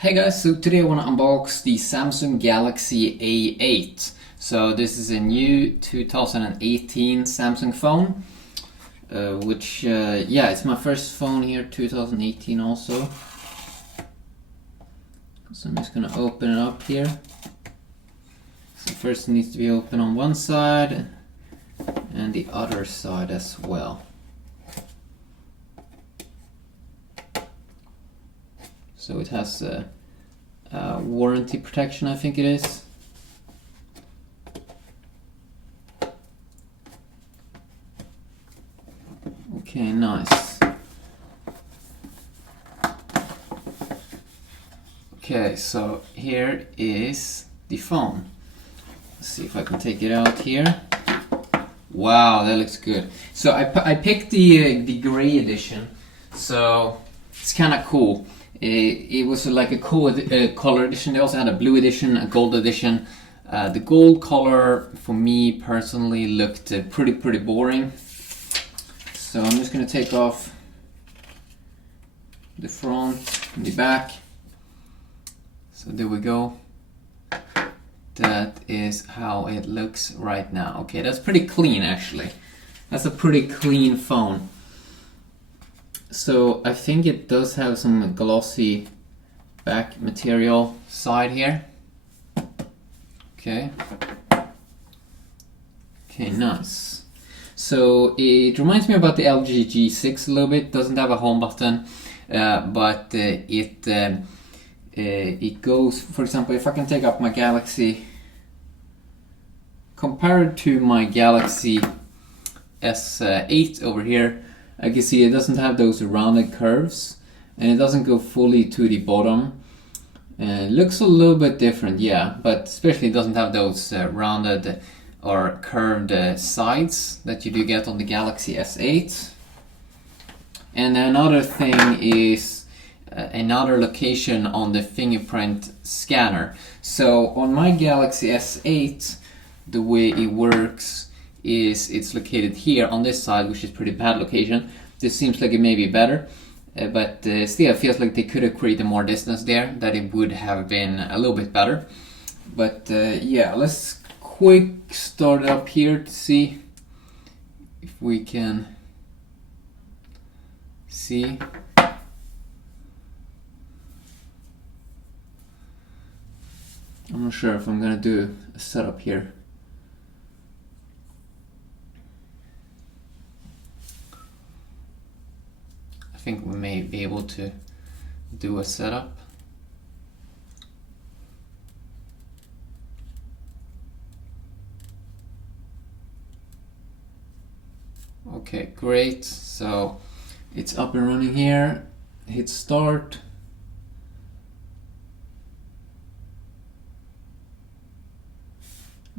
Hey guys, so today I want to unbox the Samsung Galaxy A8. So this is a new 2018 Samsung phone, yeah, it's my first phone here, 2018 also. So I'm just going to open it up here. So first it needs to be open on one side and the other side as well. So it has a warranty protection, I think it is. Okay, nice. Okay, so here is the phone. Let's see if I can take it out here. Wow, that looks good. So I picked the gray edition, so it's kind of cool. It was like a cool color edition. They also had a blue edition, a gold edition. The gold color for me personally looked pretty boring. So I'm just going to take off the front and the back. So there we go. That is how it looks right now. Okay, that's pretty clean actually. That's a pretty clean phone. So I think it does have some glossy back material side here. Okay. Okay, nice. So it reminds me about the LG G6 a little bit. Doesn't have a home button, but it goes, for example, if I can take up my Galaxy, compared to my Galaxy S8 over here, I can see it doesn't have those rounded curves, and it doesn't go fully to the bottom. It looks a little bit different, yeah, but especially it doesn't have those rounded or curved sides that you do get on the Galaxy S8. And another thing is another location on the fingerprint scanner. So on my Galaxy S8, the way it works is it's located here on this side, which is pretty bad location. This seems like it may be better, but still it feels like they could have created more distance there, that it would have been a little bit better. But yeah, let's quick start it up here to see if we can see. I'm not sure if I'm gonna do a setup here. I think we may be able to do a setup. Okay, great. So it's up and running here. Hit start.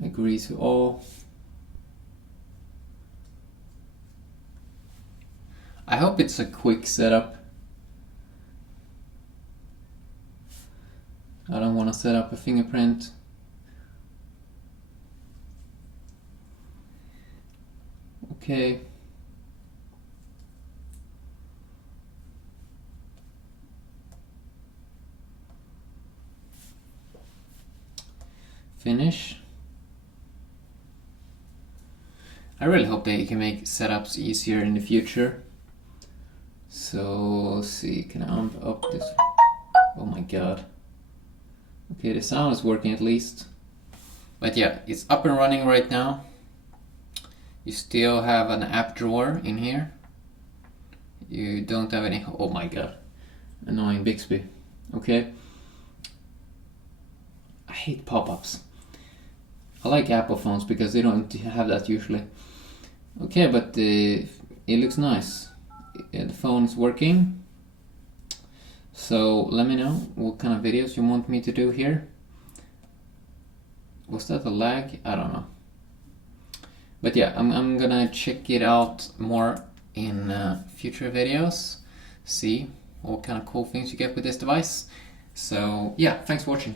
Agree to all. I hope it's a quick setup. I don't want to set up a fingerprint. Okay. Finish. I really hope that you can make setups easier in the future. So let's see, can I amp up this? Oh my god. Okay, the sound is working at least. But yeah, it's up and running right now. You still have an app drawer in here. You don't have any, oh my god. Annoying Bixby. Okay. I hate pop-ups. I like Apple phones because they don't have that usually. Okay, but it looks nice. The phone is working. So let me know what kind of videos you want me to do here. Was that a lag? I don't know. But yeah, I'm gonna check it out more in future videos. See what kind of cool things you get with this device. So yeah, thanks for watching.